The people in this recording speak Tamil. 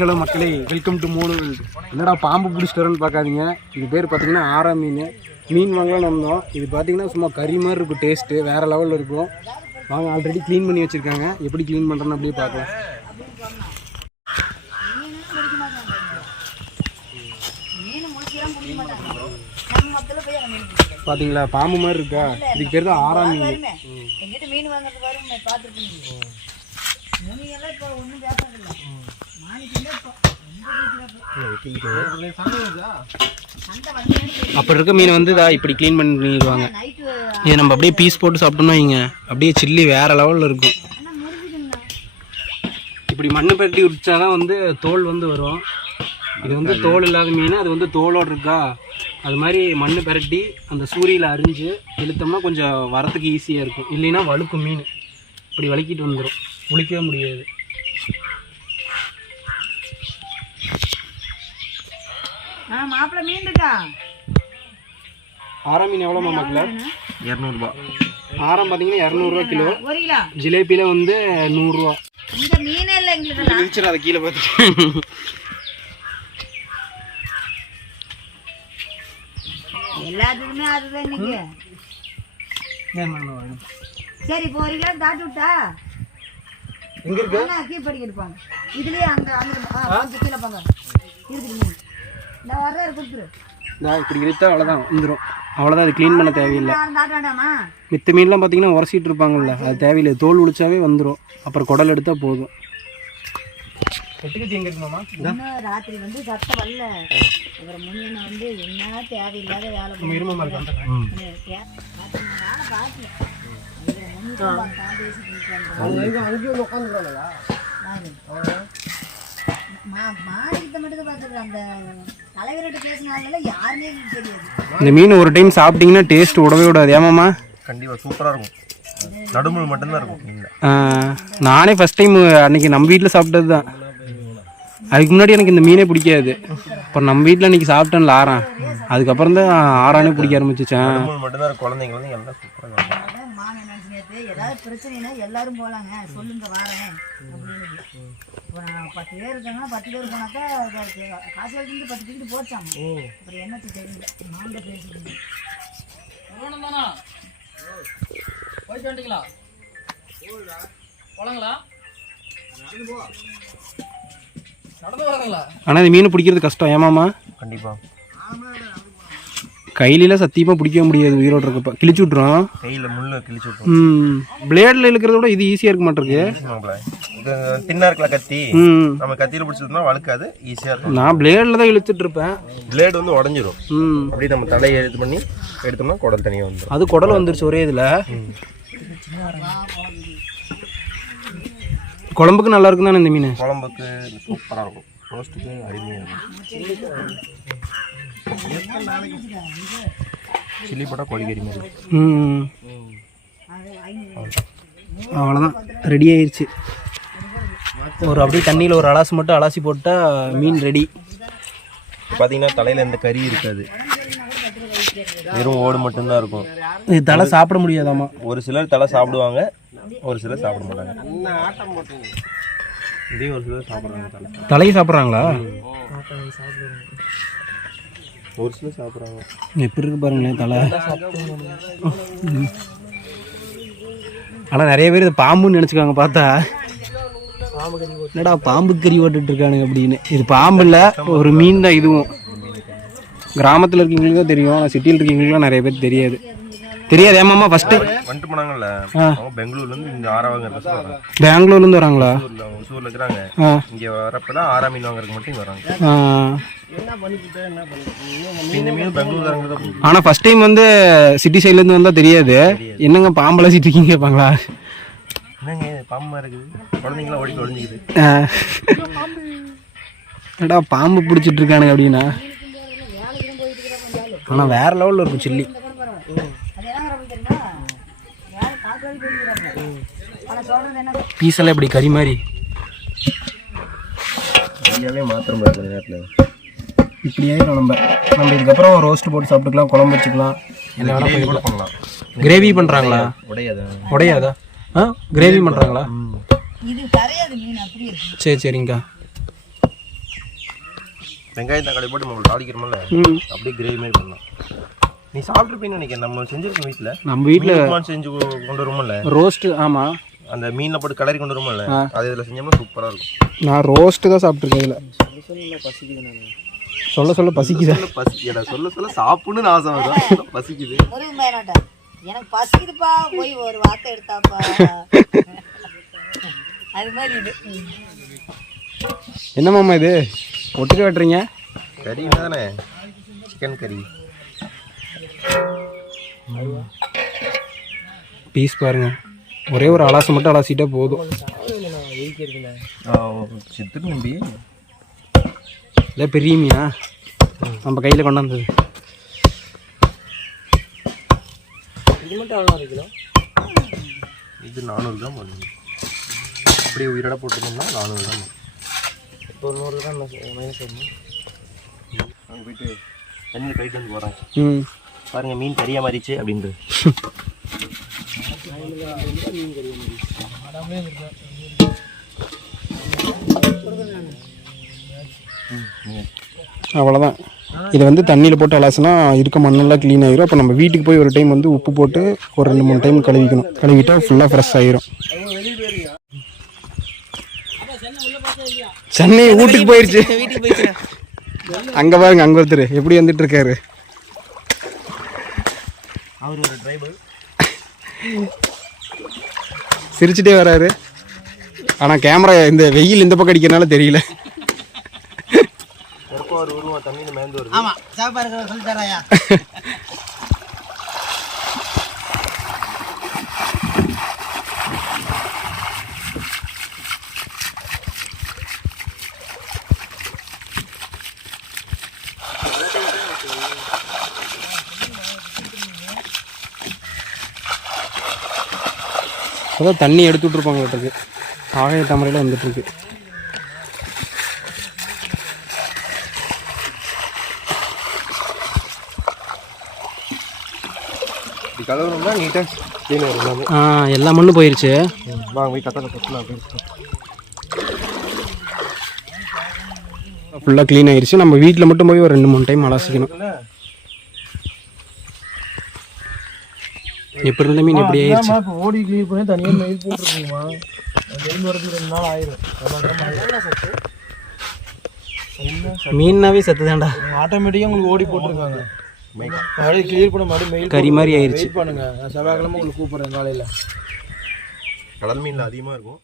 ஹலோ மக்களே வெல்கம் டு மூணு என்னடா பாம்பு பிடிச்சிட்டு பார்க்காதீங்க. இது பேர் பார்த்தீங்கன்னா ஆரா மீன். மீன் வாங்கலாம் வந்தோம். இது பார்த்தீங்கன்னா சும்மா கறி மாதிரி இருக்கும் டேஸ்ட்டு வேறு லெவலில் இருக்கும். வாங்க ஆல்ரெடி க்ளீன் பண்ணி வச்சுருக்காங்க. எப்படி க்ளீன் பண்ணுறேன்னு அப்படியே பார்க்கலாம். பார்த்தீங்களா பாம்பு மாதிரி இருக்கா? இதுக்கு பேர் தான் ஆரா மீன் எங்கிட்ட மீன் வாங்குறது பாருங்க பார்த்துருக்கீங்க முனியெல்லாம் இப்போ ஒன்றும் அப்படி இருக்க மீன் வந்து இதா இப்படி க்ளீன் பண்ணிடுவாங்க. இது நம்ம அப்படியே பீஸ் போட்டு சாப்பிட்டோம்னா வைங்க. அப்படியே சில்லி வேறு லெவலில் இருக்கும். இப்படி மண்ணு பரட்டி உரிச்சா தான் வந்து தோல் வந்து வரும். இது வந்து தோல் இல்லாத மீன் அது வந்து தோலோடு இருக்கா? அது மாதிரி மண்ணு பரட்டி அந்த சூரியில் அரிஞ்சு இழுத்தோம்னா கொஞ்சம் வரத்துக்கு ஈஸியாக இருக்கும். இல்லைன்னா வழுக்கும் மீன். இப்படி வலிக்கிட்டு வந்துடும் உளிக்கவே முடியாது. ஆ மாப்பிள்ளை மீன் இருக்கா ஆறாம் மீன் எவ்வளோ மக்கள இரநூறுபா. ஆரம் பார்த்தீங்கன்னா இரநூறுவா கிலோ. ஒரு கிலோ. ஜிலேபியில் வந்து நூறுரூவா. இந்த மீனே இல்லை எங்களுக்கு விரிச்சிடும் அதை கீழே பார்த்துட்டு. எல்லாத்துக்குமே அதுதான் இன்னைக்கு. சரி இப்போ ஒரு கிலோ தாட்டி விட்டா? எங்கே இருக்கு? ஆனா கீழ்படி எடுப்பாங்க இதுலயே ஆ, கொஞ்சம் கீழே போங்க இருக்குது நான் இப்படி இழுத்தா அவ்வளோதான் வந்துடும் அவ்வளோதான் அது க்ளீன் பண்ண தேவையில்லை. மித்த மீன்லாம் பார்த்தீங்கன்னா உரசிட்டு இருப்பாங்கல்ல அது தேவையில்லை. தோல் உளிச்சாவே வந்துடும் அப்புறம் குடல் எடுத்தால் போதும். ராத்திரி வந்து சத்தம் வரல. முன்ன வந்து என்ன தேவையில்லாத வேலை பார்த்தான் இந்த மீன் ஒரு டைம் சாப்பிட்டீங்கன்னா டேஸ்ட் விடவே விடாது ஏமாமா கண்டிப்பாக சூப்பராக இருக்கும். நடுமுள் மட்டும்தான் இருக்கும் நானே ஃபஸ்ட் டைம் அன்னைக்கு நம்ம வீட்டில் சாப்பிட்டது தான் அதுக்கு முன்னாடி எனக்கு இந்த மீனே பிடிக்காது. அப்புறம் நம்ம வீட்டில் அன்னைக்கு சாப்பிட்டேன்ல ஆறான் அதுக்கப்புறம் தான் ஆறானே பிடிக்க ஆரம்பிச்சிச்சேன். குழந்தைங்க இப்போ நான் பத்து பேர் இருக்காங்கன்னா பத்து பேர் போனாக்கா காசு இருந்து பத்து டிக்கெட் போச்சாங்க அப்புறம் என்னத்து தெரியல மாமன் பேசிட்டு போயிட்டு வந்துட்டீங்களா? போலாங்களா? நடந்து வராங்களா ஆனால் இந்த மீன் பிடிக்கிறது கஷ்டம். ஏமாமா? கண்டிப்பாக கையிலலாம் சத்தியமாக பிடிக்க முடியாது உயிரோடு இருக்கப்ப. கிழிச்சு விட்ரும் கையில் முள்ளை கிழிச்சு விட்ரும் ம். பிளேடில் இழுக்கிறத விட இது ஈஸியாக இருக்க மாட்டிருக்கு. இது தின்னா இருக்கல கத்தி. ம். நம்ம கத்தியில் பிடிச்சதுனா வழுக்காது ஈஸியாக இருக்கும். நான் பிளேடில் தான் இழுத்துட்டு இருப்பேன். பிளேடு வந்து உடஞ்சிரும். ம். அப்படியே நம்ம தலையை எடுத்து பண்ணி எடுத்தோம்னா குடல் தனியாக வந்துடும் அது குடல் வந்துருச்சு ஒரே இதில். குழம்புக்கு நல்லா இருக்கும் தானே இந்த மீன்? குழம்புக்கு சூப்பராக இருக்கும். ரோஸ்ட்டுக்கு அருமையாக சில்லி போட்டால் கோழிக்கறி மாதிரி. ம். அவ்வளோதான் ரெடி ஆயிருச்சு. ஒரு அப்படியே தண்ணியில் ஒரு அலாசி மட்டும் அலாசி போட்டால் மீன் ரெடி பார்த்தீங்கன்னா தலையில் எந்த கறி இருக்காது. வெறும் ஓடு மட்டும்தான் இருக்கும். இது தலை சாப்பிட முடியாதாம்மா? ஒரு சிலர் தலை சாப்பிடுவாங்க ஒரு சிலர் சாப்பிட மாட்டாங்க. தலையை சாப்பிட்றாங்களா? ஒரு சிலர் சாப்பிட்றாங்க. எப்படி இருக்கு பாருங்களேன் தலை. ஆனால் நிறைய பேர் இது பாம்புன்னு நினச்சிக்காங்க பார்த்தா. என்னடா பாம்பு கறி ஓட்டுட்டு இருக்கானுங்க அப்படின்னு. இது பாம்பு இல்லை ஒரு மீன் தான் இதுவும். கிராமத்தில் இருக்கீங்களுக்கு தான் தெரியும் ஆனால் சிட்டியில் இருக்கீங்களுக்குலாம் நிறைய பேர் தெரியாது. தெரியாது ஏமாமா ஃபஸ்ட்டு வந்துட்டு போனாங்கல்ல. அவங்க பெங்களூர்லேருந்து இங்கே ஆறாவங்க சொல்கிறாங்க பெங்களூர்லேருந்து வராங்களா? ஊரில் அவங்க ஊரில் இருக்கிறாங்க. இங்கே வரப்பெல்லாம் ஆறாம் மீன் வாங்குறதுக்கு மட்டும் இங்கே வராங்க. ஆ. இந்த மீன் பெங்களூர்காரங்க தான் பிடிக்கும். ஆனால் ஃபஸ்ட் டைம் வந்து சிட்டி சைட்லேருந்து வந்தால் தெரியாது. என்னங்க பாம்பெல்லாம் சிட்டிக்கிங்க கேட்பாங்களா என்னங்க பாம்பா இருக்குது. குழந்தைங்களாம் ஓடி ஒழிஞ்சிக்குது ஆ. என்னடா பாம்பு பிடிச்சிட்டு இருக்கானுங்க அப்படின்னா. ஆனால் வேற லெவலில் இருக்கும் சில்லி அது என்ன அப்படி தெரியுமா யாரும் காட்டு வழி போயிருக்கிறாங்க ஆனால் சொல்றது என்ன? பீஸ் எல்லாம் இப்படி கறி மாதிரி? இந்தியாவே மாத்திர முடியாது கொஞ்ச நேரத்தில். இப்படியே நம்ம நம்ம இதுக்கப்புறம் ரோஸ்ட் போட்டு சாப்பிட்டுக்கலாம் குழம்பு வச்சுக்கலாம். என்ன வேணா பண்ணலாம். கிரேவி பண்ணுறாங்களா உடையாது? உடையாதா? ஆ கிரேவி பண்ணுறாங்களா இது கரையாது மீன் அப்படியே இருக்கு. சரி சரிங்கக்கா வெங்காயம் தக்காளி போட்டு நம்ம தாளிக்கிறோம்ல. ம். அப்படியே கிரேவி மாதிரி பண்ணலாம். நீ சாப்பிட்ருப்பீன்னு நினைக்கிறேன். நம்ம செஞ்சிருக்கோம் வீட்டில் நம்ம வீட்டில் செஞ்சு கொண்டு வருவோம்ல. ரோஸ்ட்டு ஆமாம் அந்த மீனில் போட்டு கலரி கொண்டு வருவோம்ல அது இதில் செஞ்சோம்னா சூப்பராக இருக்கும். நான் ரோஸ்ட்டு தான் சாப்பிட்ருக்கேன் இதில். சொல்ல சொல்ல பசிக்குதா? சொல்ல பசி எனக்கு சொல்ல சொல்ல சாப்பிடணும்னு ஆசை வருது? பசிக்குது. எனக்கு பசிக்குதுப்பா போய் ஒரு வார்த்தை எடுத்தாப்பா. அது மாதிரி இது. என்ன மாமா இது? ஒட்டுக்க வெட்டுறீங்க? கறி தானே? சிக்கன் கறி. பீஸ் பாருங்க. ஒரே ஒரு அலாசம் மட்டும் அலாசிட்டா போதும். சித்துட்டு நம்பி. இல்லை பெரிய மீனா? நம்ம கையில் கொண்டாந்தது இது நானூறு கிராம் வருது அப்படியே உயிரோட போட்டுருந்தோம்னா நானூறு கிராம் தொண்ணூறு கிராம் அங்கே போயிட்டு தண்ணியில் போயிட்டு வந்து போகிறேன் ம். பாருங்க மீன் கறியா மாறிச்சு அப்படின்ட்டு. அவ்வளோதான் இதை வந்து தண்ணியில் போட்டு அலாசினா இருக்க மண்ணெல்லாம் க்ளீன் ஆகிரும் அப்போ நம்ம வீட்டுக்கு போய் ஒரு டைம் வந்து உப்பு போட்டு ஒரு ரெண்டு மூணு டைம் கழுவிக்கணும். கழுவிட்டா ஃபுல்லாக ஃப்ரெஷ் ஆகிரும் சென்னை வீட்டுக்கு போயிடுச்சு அங்கே பாருங்க அங்கே ஒருத்தர். எப்படி வந்துட்டு இருக்காரு? அவர் ஒரு டிரைவர் சிரிச்சுட்டே வராரு. ஆனால் கேமரா இந்த வெயில் இந்த பக்கம் அடிக்கிறனால தெரியல. எப்போ அவர் உருவம் தண்ணியில் மேந்து வருது. ஆமா சாப்பாடு சொல்லி தராயா? அதான் தண்ணி எடுத்து விட்ருப்பாங்க வீட்டுக்கு ஆகாய தாமரையில் வந்துட்டுருக்கு கலவரம்னா நீட்டாக க்ளீன் ஆயிரும் எல்லாமே. ஆ எல்லா மண்ணும் போயிருச்சு. வாங்க போய் கத்தலை கத்தலாம் ஃபுல்லாக க்ளீன் ஆயிருச்சு. நம்ம வீட்டில் மட்டும் போய் ஒரு ரெண்டு மூணு டைம் அலசிக்கணும். இப்போ இருந்த மீன் எப்படி ஆயிடுச்சு இப்போ ஓடி கிளியர் பண்ணி தனியாக மெயில் போட்டுருக்கீங்கம்மா. எலும்பு வரதுக்கு ரெண்டு நாள் ஆயிரும். மீன்னாவே செத்துதான்டா ஆட்டோமேட்டிக்காக உங்களுக்கு ஓடி போட்டிருக்காங்க. மறுபடியும் கிளியர் பண்ண மறுபடியும் மெயில் கறி மாதிரி ஆயிருச்சு. வெயிட் பண்ணுங்க. நான் செவ்வாய்க்கிழமை உங்களுக்கு கூப்பிட்றேன் காலையில். கடல் மீனில் அதிகமாக இருக்கும்.